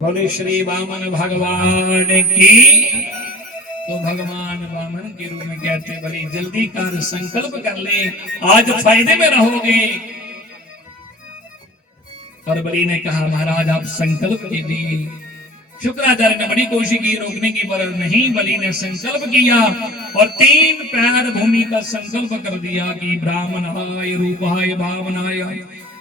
बोले श्री वामन भगवान की। तो भगवान वामन के रूप में कहते बोले जल्दी कर संकल्प कर ले, आज फायदे में रहोगे। और बलि ने कहा महाराज आप संकल्प कीजिए। शुक्राचार्य ने बड़ी कोशिश की रोकने की, पर नहीं। बलि ने संकल्प किया और 3 पैर भूमि का संकल्प कर दिया कि ब्राह्मणाय रूपाय भावनाय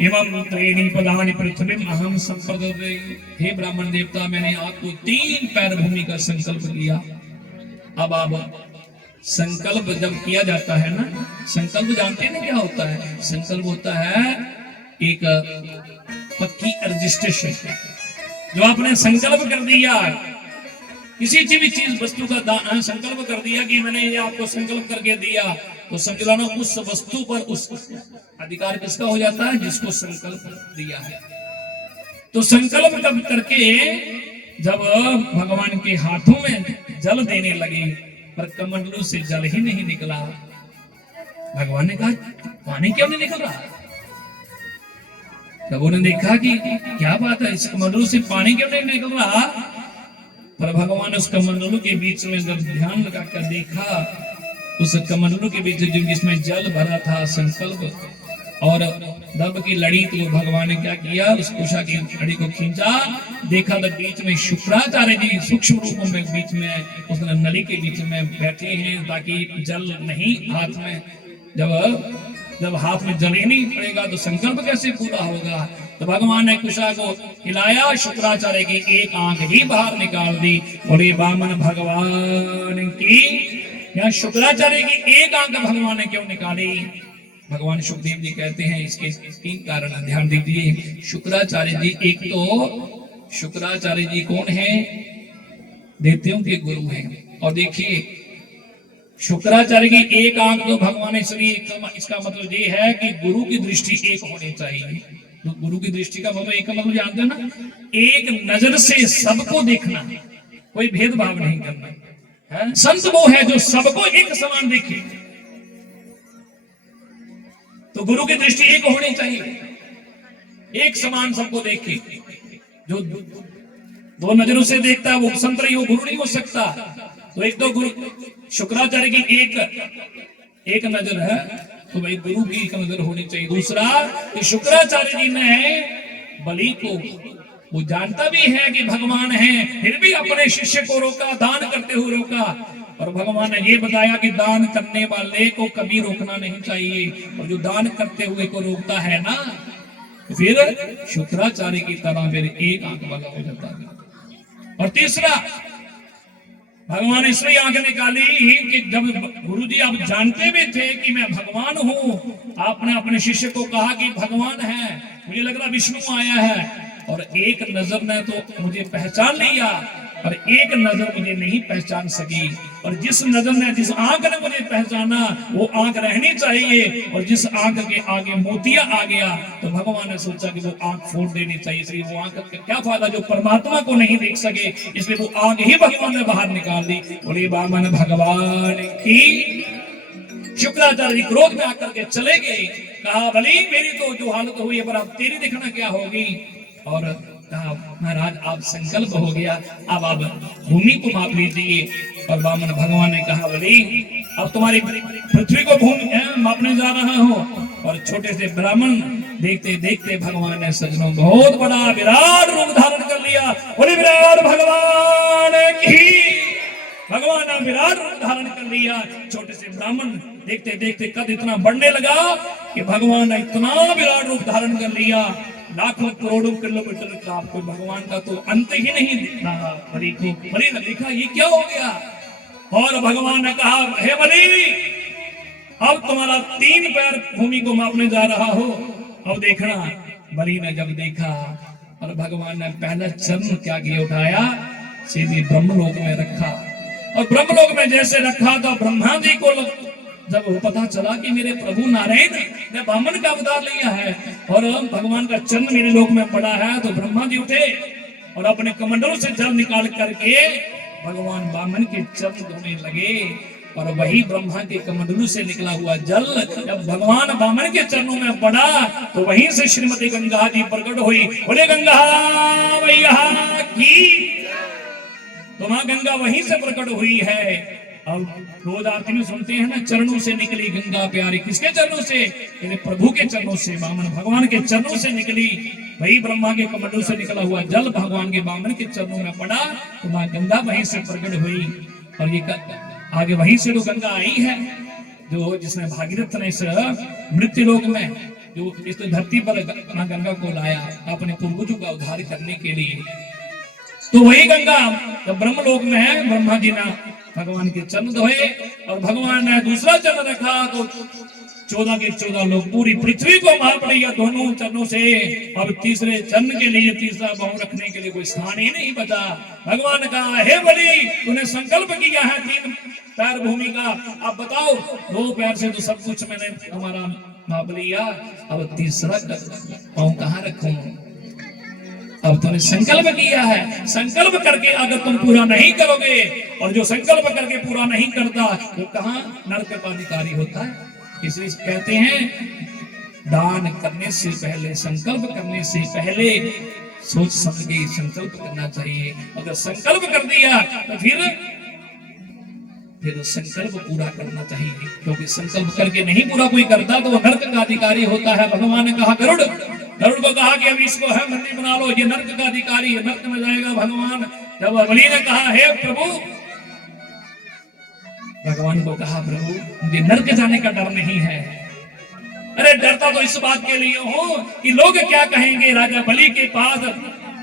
एवं त्रीणि पदानि पृथ्वी अहम संप्रदते। हे ब्राह्मण देवता, मैंने आपको 3 पैर भूमि का संकल्प किया। अब आप संकल्प जब किया जाता है ना, संकल्प जानते हैं ना क्या होता है? संकल्प होता है एक पक्की रजिस्ट्रेशन। जो आपने संकल्प कर दिया, किसी भी चीज वस्तु का संकल्प कर दिया कि मैंने ये आपको संकल्प करके दिया, तो समझ लो ना उस वस्तु पर उस अधिकार किसका हो जाता है? जिसको संकल्प दिया है। तो संकल्प कब करके जब भगवान के हाथों में जल देने लगे, पर कमंडलू से जल ही नहीं निकला। भगवान ने कहा पानी क्यों नहीं निकल रहा? तब उन्होंने देखा कि क्या बात है, इस कमंडलू से पानी क्यों नहीं निकल रहा? पर भगवान उस कमंडलू के बीच में जब ध्यान लगाकर देखा, उस कमंडलू के बीच जिसमें जल भरा था संकल्प और दब की लड़ी, तो भगवान ने क्या किया, उस कुशा की लड़ी को खींचा, देखा तो बीच में शुक्राचार्य जी सूक्ष्म रूपों में बीच में उस नली के बीच में बैठे हैं, ताकि जल नहीं हाथ में। जब हाथ में जल ही नहीं पड़ेगा तो संकल्प कैसे पूरा होगा? तो भगवान ने कुशा को हिलाया, शुक्राचार्य की एक आंख ही बाहर निकाल दी। बोले वामन भगवान की। यहाँ शुक्राचार्य की एक आंख भगवान ने क्यों निकाली? भगवान सुखदेव जी कहते हैं इसके 3 कारण, ध्यान दीजिए। शुक्राचार्य जी, एक तो शुक्राचार्य जी कौन है? देवताओं के गुरु हैं। और देखिए शुक्राचार्य की एक आंख तो भगवान ने, इसलिए इसका मतलब ये है कि गुरु की दृष्टि एक होनी चाहिए। तो गुरु की दृष्टि का मतलब एक का मतलब जानते हैं ना, एक नजर से सबको देखना, कोई भेदभाव नहीं करना है। संत वो है जो सबको एक समान देखे। तो गुरु की दृष्टि एक होनी चाहिए, एक समान सबको देखे। जो 2 नजरों से देखता है वो संत नहीं, वो गुरु नहीं हो सकता। तो एक तो गुरु शुक्राचार्य की एक नजर है, तो भाई गुरु की एक नजर होनी चाहिए। दूसरा कि शुक्राचार्य जी ने बलि को, वो जानता भी है कि भगवान है, फिर भी अपने शिष्य को रोका, दान करते हुए रोका। और भगवान ने ये बताया कि दान करने वाले को कभी रोकना नहीं चाहिए, और जो दान करते हुए को रोकता है ना, फिर शुक्राचार्य की तरह फिर एक आंख वाला हो जाता है। और तीसरा भगवान ने इसलिए आंख निकाली कि जब गुरुजी आप जानते भी थे कि मैं भगवान हूं, आपने अपने शिष्य को कहा कि भगवान है, मुझे लग रहा विष्णु आया है, और एक नजर ने तो मुझे पहचान लिया और एक नजर मुझे नहीं पहचान सकी। और जिस नजर ने, जिस आंख ने मुझे पहचाना, वो आंख रहनी चाहिए। और जिस आंख के आगे मोतिया आ गया, तो भगवान ने सोचा कि वो आंख फोड़ देनी चाहिए। इसलिए वो आंख का क्या फायदा जो परमात्मा को नहीं देख सके, इसलिए वो आंख ही भगवान ने बाहर निकाल दी। बोले वामन भगवान की। शुक्राचार्य जी क्रोध में आकर के चले गए। कहा बलि मेरी तो जो हालत हुई है, पर अब तेरी देखना क्या होगी। और कहा महाराज आप संकल्प हो गया, अब आप भूमि को माप लीजिए। और वामन भगवान ने कहा बलि अब तुम्हारी पृथ्वी को भूमि मापने जा रहा हो। और छोटे से ब्राह्मण देखते देखते भगवान ने सजनों बहुत बड़ा विराट रूप धारण कर लिया। बोले विराट भगवान की। भगवान ने विराट रूप धारण कर लिया। छोटे से ब्राह्मण देखते देखते कद इतना बढ़ने लगा कि भगवान ने इतना विराट रूप धारण कर लिया, लाखों करोड़ों किलोमीटर का। आपको भगवान का तो अंत ही नहीं दिखना। बलि ने देखा ये क्या हो गया, और भगवान ने कहा हे बलि अब तुम्हारा 3 पैर भूमि को मापने जा रहा हो, अब देखना। बलि ने जब देखा, और भगवान ने पहला चरण क्या किया, उठाया सीधे ब्रह्मलोक में रखा। और ब्रह्मलोक में जैसे रखा तो ब्रह्मा जी को जब वो पता चला कि मेरे प्रभु नारायण ने वामन का अवतार लिया है और भगवान का चरण मेरे लोक में पड़ा है, तो ब्रह्मा जी उठे और अपने कमंडलों से जल निकाल करके भगवान वामन के चरण धोने लगे। और वही ब्रह्मा के कमंडलू से निकला हुआ जल जब भगवान वामन के चरणों में पड़ा तो वहीं से श्रीमती गंगा जी प्रकट हुई। बोले गंगा मैया की। तो मां गंगा वहीं से प्रकट हुई है। अब रोज आरती में सुनते हैं ना, चरणों से निकली गंगा प्यारी। किसके चरणों से? प्रभु के चरणों से, वामन भगवान के चरणों से निकली। वही ब्रह्मा के कमंडलू से निकला हुआ जल भगवान के वामन के चरणों में पड़ा तो मां गंगा वहीं से प्रकट हुई। और ये आगे वहीं से तो गंगा आई है, जो जिसने भागीरथ ने इस मृत्यु लोक में जो इस धरती पर मां गंगा को लाया अपने पूर्वजों का उद्धार करने के लिए। तो वही गंगा जब ब्रह्मलोक में है, ब्रह्मा जी ने भगवान के चरण धोए और भगवान ने दूसरा चरण रखा तो 14 के 14 लोग पूरी पृथ्वी को मार पड़ेगा दोनों चरणों से। अब तीसरे चरण के लिए, तीसरा पांव रखने के लिए कोई स्थान ही नहीं बचा। भगवान ने कहा, हे बलि, तूने संकल्प किया है 3 पैर भूमि का, अब बताओ 2 पैर से तो सब कुछ मैंने तुम्हारा माप लिया, अब तीसरा पांव कहाँ रखूं? अब तुमने संकल्प किया है, संकल्प करके अगर तुम पूरा नहीं करोगे, और जो संकल्प करके पूरा नहीं करता वो कहां नरक का अधिकारी होता है। इसलिए कहते हैं दान करने से पहले, संकल्प करने से पहले सोच समझ के संकल्प करना चाहिए। अगर संकल्प कर दिया तो फिर संकल्प पूरा करना चाहिए, क्योंकि संकल्प करके नहीं पूरा कोई करता तो वो नरक का अधिकारी होता है। भगवान ने कहा गरुड़ को कहा कि अब इसको है मंदिर बना लो, ये नरक का अधिकारी है, नरक में जाएगा। भगवान जब बलि ने कहा, हे प्रभु, भगवान को कहा, प्रभु मुझे नरक जाने का डर नहीं है। अरे डरता तो इस बात के लिए हूं कि लोग क्या कहेंगे। राजा बलि के पास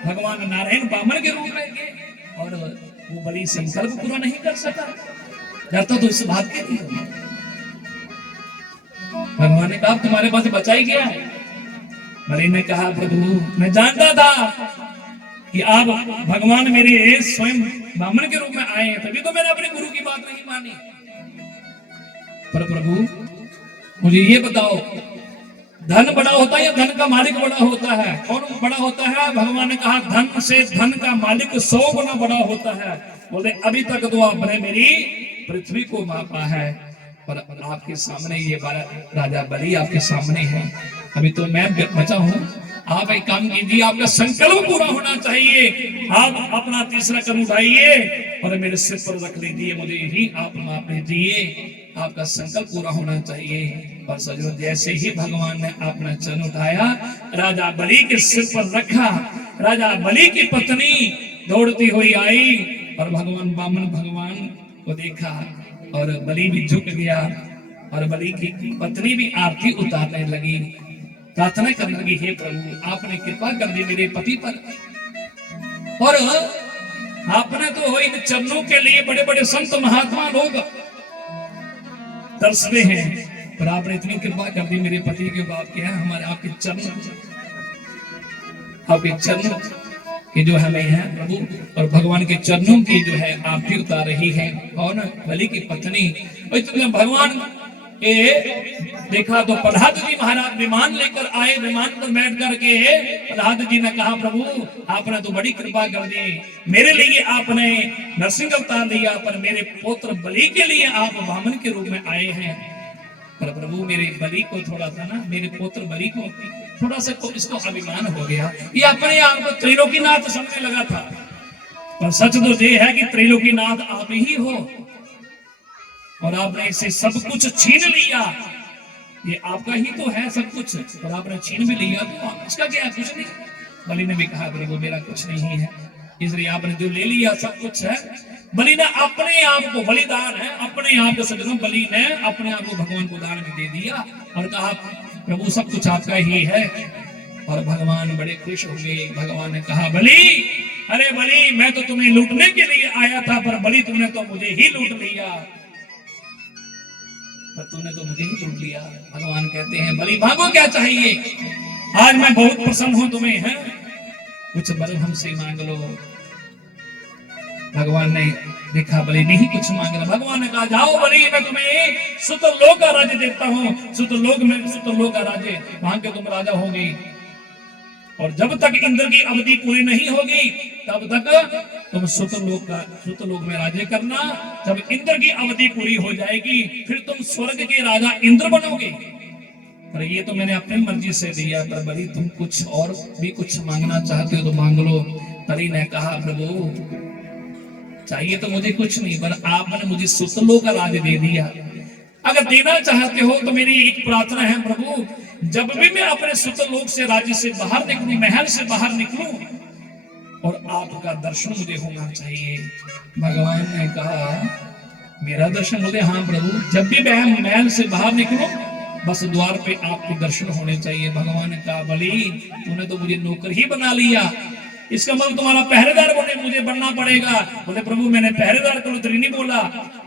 भगवान नारायण वामन के रूप में गए और वो बलि संकल्प पूरा नहीं कर सका। डरता तो इस बात के लिए। भगवान ने कहा, तुम्हारे पास बचा ही गया है। बलि ने कहा, प्रभु मैं जानता था कि आप भगवान मेरे स्वयं वामन के रूप में आए हैं, तभी तो मैंने अपने गुरु की बात नहीं मानी। पर प्रभु मुझे ये बताओ, धन बड़ा होता है या धन का मालिक बड़ा होता है? कौन बड़ा होता है? भगवान ने कहा, धन से धन का मालिक 100 गुना बड़ा होता है। बोले अभी तक तो आपने मेरी पृथ्वी को मापा है, पर आपके सामने ये राजा बलि आपके सामने है, अभी तो मैं बचा हूं। आप एक काम कीजिए, आपका संकल्प पूरा होना चाहिए। आप अपना तीसरा कदम उठाइए और मेरे सिर पर रख लीजिए, मुझे ही आप माप लीजिए। आपका संकल्प पूरा होना चाहिए। बस जैसे ही भगवान ने अपना चरण उठाया, राजा बलि के सिर पर रखा, राजा बलि की पत्नी दौड़ती हुई आई और भगवान वामन भगवान को देखा और बलि भी झुक गया और बलि की पत्नी भी आरती उतारने लगी, प्रार्थना करने लगी, हे प्रभु आपने कृपा कर दी मेरे पति पर। और आपने तो इन चरणों के लिए बड़े बड़े संत महात्मा लोग तरसते हैं, पर आपने इतनी कृपा कर दी मेरे पति के बाप के हैं। हमारे आपके चरण के जो हमें है प्रभु, और भगवान के चरणों की जो है आरती उतार रही है। और बलि की पत्नी भगवान के देखा तो प्रहलाद जी महाराज विमान लेकर आए, विमान पर बैठ करके प्रहलाद जी ने कहा, प्रभु आपने तो बड़ी कृपा कर दी, मेरे लिए आपने नरसिंह अवतार लिया, पर मेरे पुत्र बलि के लिए आप वामन के रूप में आए हैं। पर प्रभु मेरे बलि को थोड़ा सा ना, मेरे पुत्र बलि को थोड़ा सा इसको अभिमान हो गया, ये अपने आप को त्रिलोकीनाथ समझने लगा था। पर सच तो ये है कि त्रिलोकीनाथ आप ही हो और आपने इसे सब कुछ छीन लिया। ये आपका ही तो है सब कुछ, और आपने छीन भी लिया तो इसका क्या? कुछ नहीं। बलि ने भी कहा, प्रभु मेरा कुछ नहीं है, इसलिए आपने जो ले लिया सब कुछ है। बलि ने अपने आप को बलिदान है, अपने आप को सज्जनों बलि ने अपने आप को भगवान को दान में दे दिया और कहा, प्रभु सब कुछ आपका ही है। और भगवान बड़े खुश हो गए। भगवान ने कहा, बलि, अरे बलि मैं तो तुम्हें लूटने के लिए आया था, पर बलि तुमने तो मुझे ही लूट लिया, पर तूने तो मुझे ही लूट लिया। भगवान कहते हैं, बलि भागो, क्या चाहिए? आज मैं बहुत प्रसन्न हूं तुम्हें, है कुछ वर हमसे मांग लो। भगवान ने देखा बलि नहीं कुछ मांग रहा। भगवान ने कहा, जाओ बलि मैं तुम्हें सुतलोक का राज्य देता हूं, सुतलोक का राज्य, वहां के तुम राजा होगे। और जब तक इंद्र की अवधि पूरी नहीं होगी तब तक तुम सुतलोक में राज्य करना। जब इंद्र की अवधि पूरी हो जाएगी फिर तुम स्वर्ग के राजा इंद्र बनोगे। पर ये तो मैंने अपनी मर्जी से दिया, पर बलि तुम कुछ और भी कुछ मांगना चाहते हो तो मांग लो। बलि ने कहा प्रभु चाहिए तो मुझे कुछ नहीं, पर आपने मुझे सुतलोक का राज्य दे दिया, अगर देना चाहते हो तो मेरी एक प्रार्थना है प्रभु, जब भी मैं अपने सुतलोक से राज्य से बाहर निकलूं, महल से बाहर निकलूं और आपका दर्शन मुझे होना चाहिए। भगवान ने कहा मेरा दर्शन मुझे? हाँ प्रभु, जब भी मैं महल से बाहर निकलूं बस द्वार पे आपके दर्शन होने चाहिए। भगवान ने कहा बलि तूने तो मुझे नौकर ही बना लिया, इसका मतलब तुम्हारा पहरेदार मुझे बनना पड़ेगा। बोले प्रभु मैंने पहरेदार को तो नहीं बोला।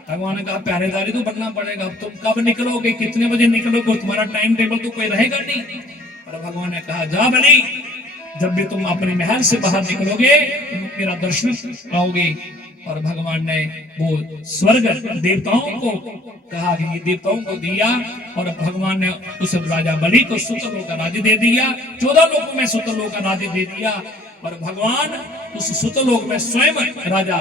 भगवान ने कहा पहरेदारी तो बनना पड़ेगा, अब तुम कब निकलोगे, कितने बजे निकलोगे, तुम्हारा टाइम टेबल तो कोई रहेगा नहीं। पर भगवान ने कहा जा बलि, जब भी तुम अपने महल से बाहर निकलोगे तुम मेरा दर्शन पाओगे। और भगवान ने वो स्वर्ग देवताओं को कहा कि ये देवताओं को दिया, और भगवान ने उस राजा बलि को सुतलोक का राज्य दे दिया, 14 लोगों में सुतलोक का राज्य दे दिया। और भगवान उस सुतलोक में स्वयं राजा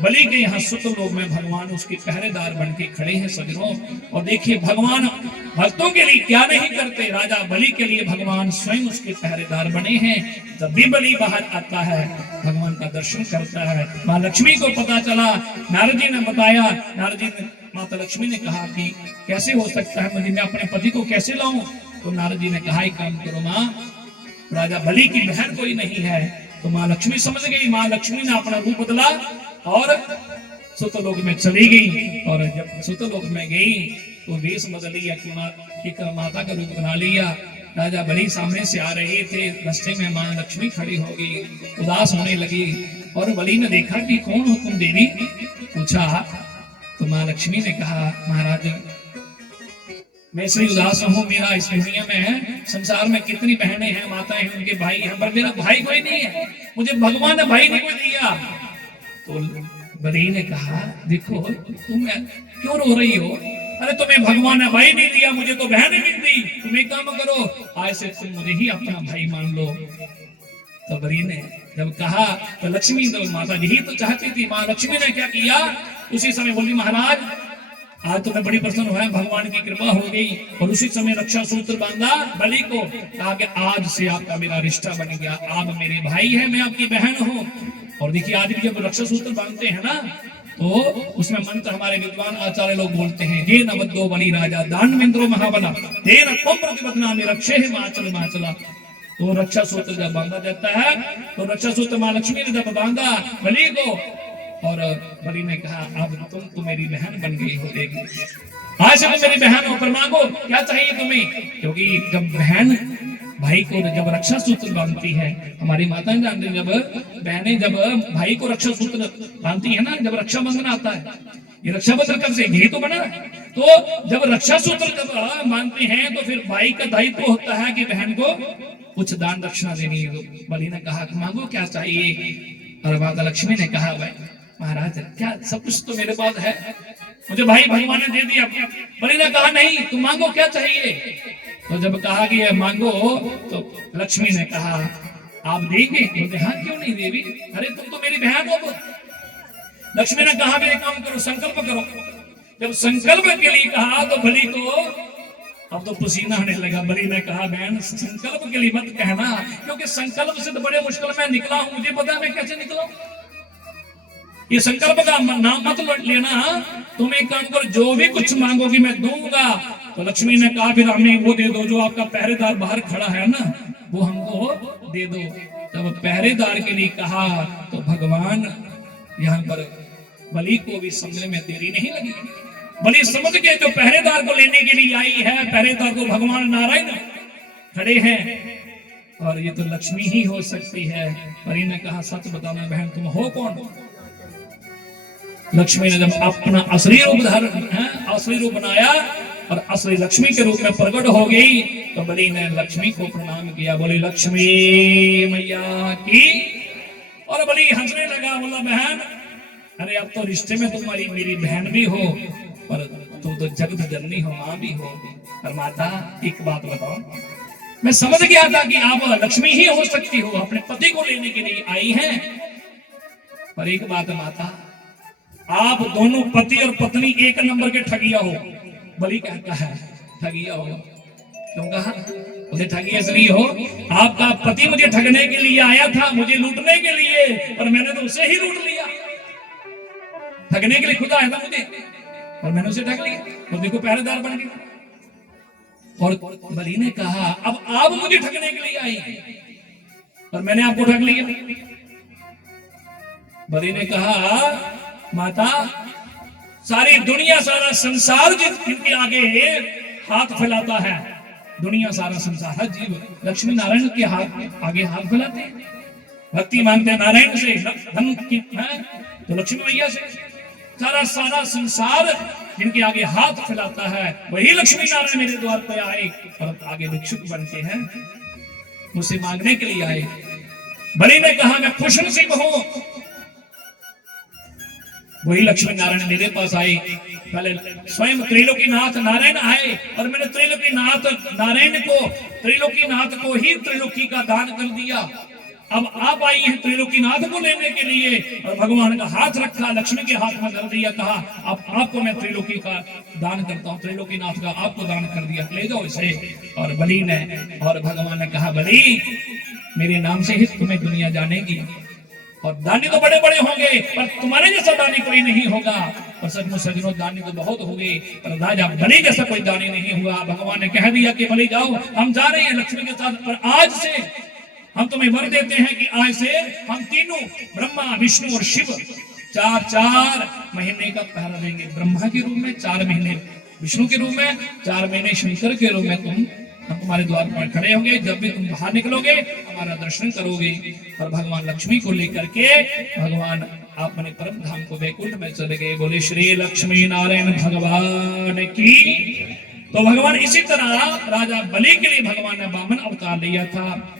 बलि के यहाँ सुतलोक में भगवान उसके पहरेदार बन के खड़े हैं सजनों। और देखिए भगवान भक्तों के लिए क्या नहीं करते, राजा बलि के लिए भगवान स्वयं उसके पहरेदार बने हैं। जब भी बलि बाहर आता है भगवान का दर्शन करता है। माँ लक्ष्मी को पता चला, नारद जी ने बताया, नारद जी ने माता लक्ष्मी ने कहा कि कैसे हो सकता है, मैं अपने पति को कैसे लाऊं? तो नारद जी ने कहा एक काम करो माँ, राजा बलि की बहन कोई नहीं है। तो माँ लक्ष्मी समझ गई, माँ लक्ष्मी ने अपना रूप बदला और सुतलोक में चली गई। और जब सुतलोक में गई तो वेश बदल लिया कि एक माता का रूप बना लिया। राजा बलि सामने से आ रहे थे, रास्ते में माँ लक्ष्मी खड़ी हो गई, उदास होने लगी। और बलि ने देखा कि कौन हो तुम देवी, पूछा तो माँ लक्ष्मी ने कहा महाराज मैं इसलिए उदास हूँ, मेरा इस दुनिया में संसार में कितनी बहनें हैं, माताएं हैं, उनके भाई हैं, पर मेरा भाई कोई नहीं है, मुझे भगवान ने भाई नहीं कोई दिया। तो बलि ने कहा देखो तुम क्यों रो रही हो, अरे तुम्हें भगवान ने भाई नहीं दिया, मुझे तो बहन नहीं दी, तुम एक काम करो आज से तुम मुझे ही अपना भाई मान लो। तो बलि ने जब कहा तो लक्ष्मी तो माता जी ही तो चाहती थी। माँ लक्ष्मी ने क्या किया, उसी समय बोली महाराज आज तो मैं बड़ी प्रसन्न हुआ, भगवान की कृपा हो गई। और उसी समय रक्षा सूत्र बांधा बलि को, कहा कि आज से आपका मेरा रिश्ता बन गया, आप मेरे भाई हैं, मैं आपकी बहन हूँ। और देखिए आज भी जब रक्षा सूत्र बांधते हैं ना तो उसमें मंत्र हमारे विद्वान आचार्य लोग बोलते हैं, ये नवद्दो बलि राजा दानवेंद्रो महाबला तेन कम प्रतिपदना में रक्षे है माचल माचला। तो रक्षा सूत्र जब बांधा जाता है तो रक्षा सूत्र माँ लक्ष्मी ने जब बांधा बलि को, और बलि ने कहा अब तुम तो मेरी बहन बन गई हो, देगी आज से तुम मेरी बहन हो, पर मांगो क्या चाहिए तुम्हें। क्योंकि जब बहन भाई को जब रक्षा सूत्र बांधती है, हमारी माताएं जानते हैं जब बहनें जब भाई को रक्षा सूत्र बांधती है ना, जब रक्षाबंधन आता है, ये रक्षाबंधन कब से यही तो बना, तो जब रक्षा सूत्र जब बांधते हैं तो फिर भाई का दायित्व होता है कि बहन को कुछ दान दक्षिणा देनी है। बलि ने कहा मांगो क्या चाहिए, और माता लक्ष्मी ने कहा भाई महाराज क्या सब कुछ तो मेरे पास है, मुझे भाई भगवान ने दे दिया। बलि ने कहा नहीं तुम मांगो क्या चाहिए। तो जब कहा कि मांगो तो लक्ष्मी ने कहा आप देंगे, बोलते हाँ क्यों नहीं देवी, अरे तुम तो मेरी बहन हो। लक्ष्मी ने कहा मेरे काम करो, संकल्प करो। जब संकल्प के लिए कहा तो बलि को अब तो पसीना आने लगा। बलि ने कहा बहन संकल्प के लिए मत कहना, क्योंकि संकल्प से तो बड़े मुश्किल में निकला हूं, मुझे पता है मैं कैसे निकला। ये संकल्प का नाम मत लेना, तुम एक काम करो जो भी कुछ मांगोगी मैं दूंगा। तो लक्ष्मी ने कहा फिर हमें वो दे दो जो आपका पहरेदार बाहर खड़ा है ना, वो हमको दे दो। जब पहरेदार के लिए कहा तो भगवान यहाँ पर बलि को भी समझने में देरी नहीं लगी। बलि समझ के जो पहरेदार को लेने के लिए आई है, पहरेदार को भगवान नारायण खड़े हैं, और ये तो लक्ष्मी ही हो सकती है। बलि ने कहा सच बताना बहन तुम हो कौन। लक्ष्मी ने जब अपना असली रूप धारण असली रूप बनाया और असली लक्ष्मी के रूप में प्रकट हो गई तो बलि ने लक्ष्मी को प्रणाम किया, बोली लक्ष्मी मैया की। और बलि हंसने लगा, बोला बहन अरे अब तो रिश्ते में तुम्हारी मेरी बहन भी हो, पर तुम तो जगत जननी हो, माँ भी हो। और माता एक बात बताओ, मैं समझ गया था कि आप लक्ष्मी ही हो सकती हो, अपने पति को लेने के लिए आई हैं, पर एक बात है माता, आप दोनों पति और पत्नी एक नंबर के ठगिया हो। बलि कहता है ठगिया हो, क्यों कहा? उसे ठगी इसलिए हो, आपका पति मुझे ठगने के लिए आया था, मुझे लूटने के लिए, और मैंने तो उसे ही लूट लिया। ठगने के लिए खुद आया था मुझे और मैंने उसे ठग लिया, और देखो पहरेदार बन गया। और बलि ने कहा अब आप मुझे ठगने के लिए आई और मैंने आपको ठग लिया। बलि ने कहा माता, सारी दुनिया सारा संसार जिनके आगे हाथ फैलाता है, दुनिया सारा संसार हर जीव लक्ष्मी नारायण के हाथ आगे हाथ फैलाते हैं, भक्ति मांगते हैं नारायण से, धन की है तो लक्ष्मी मैया से। सारा संसार जिनके आगे हाथ फैलाता है वही लक्ष्मी नारायण मेरे द्वार पर आए और आगे भिक्षुक बनते हैं, मुझसे मांगने के लिए आए। बलि ने कहा मैं कुशल सिंह हूं, वही लक्ष्मी नारायण मेरे पास आए। पहले स्वयं त्रिलोकीनाथ नारायण आए और मैंने त्रिलोकीनाथ नारायण को, त्रिलोकीनाथ को ही त्रिलोकी का दान कर दिया। अब आप आई हैं त्रिलोकीनाथ को लेने के लिए और भगवान का हाथ रखा, लक्ष्मी के हाथ में धर दिया, कहा अब आपको मैं त्रिलोकी का दान करता हूँ, त्रिलोकीनाथ का आपको दान कर दिया, ले जाओ इसे। और बलि ने, और भगवान ने कहा बलि मेरे नाम से ही तुम्हें दुनिया जानेगी, और दानी तो बड़े बड़े होंगे पर तुम्हारे जैसा दानी कोई नहीं होगा। और सचमुच सजनों दानी तो बहुत हो गए पर राजा बलि जैसा कोई दानी नहीं हुआ। भगवान ने कह दिया कि बलि जाओ, हम जा रहे हैं लक्ष्मी के साथ, पर आज से हम तुम्हें वर देते हैं कि आज से हम तीनों ब्रह्मा विष्णु और शिव 4 महीने का पहरा देंगे। ब्रह्मा के रूप में 4 महीने, विष्णु के रूप में 4 महीने, शंकर के रूप में हम तुम्हारे द्वार पर खड़े होंगे। जब भी तुम बाहर निकलोगे हमारा दर्शन करोगे। और भगवान लक्ष्मी को लेकर के भगवान अपने परम धाम को वैकुंठ में चले गए। बोले श्री लक्ष्मी नारायण भगवान की। तो भगवान इसी तरह राजा बलि के लिए भगवान ने वामन अवतार लिया था।